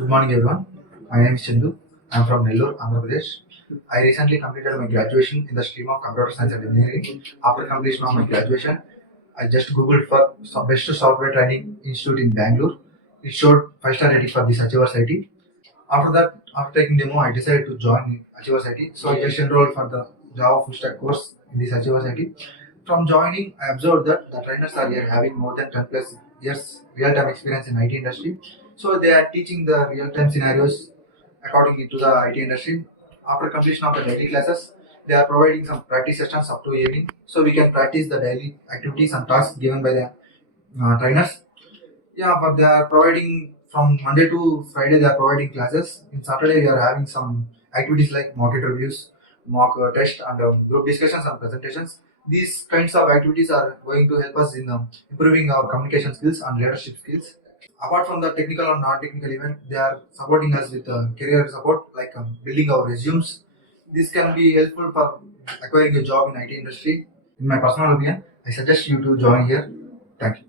Good morning, everyone. My name is Chandu. I am from Nellore, Andhra Pradesh. I recently completed my graduation in the stream of Computer Science and Engineering. After completion of my graduation, I just googled for some best software training institute in Bangalore. It showed 5-star rating for this AchieversIT. After that, after taking demo, I decided to join AchieversIT. So I just enrolled for the Java full stack course in this AchieversIT. From joining, I observed that the trainers are here having more than 10 plus years real-time experience in IT industry. So they are teaching the real-time scenarios accordingly to the IT industry. After completion of the daily classes, they are providing some practice sessions up to evening, so we can practice the daily activities and tasks given by the trainers. Yeah, but they are providing from Monday to Friday. They are providing classes. In Saturday, we are having some activities like mock interviews, mock test, and group discussions and presentations. These kinds of activities are going to help us in improving our communication skills and leadership skills. Apart from the technical and non-technical event, they are supporting us with career support, like building our resumes. This can be helpful for acquiring a job in IT industry. In my personal opinion, I suggest you to join here. Thank you.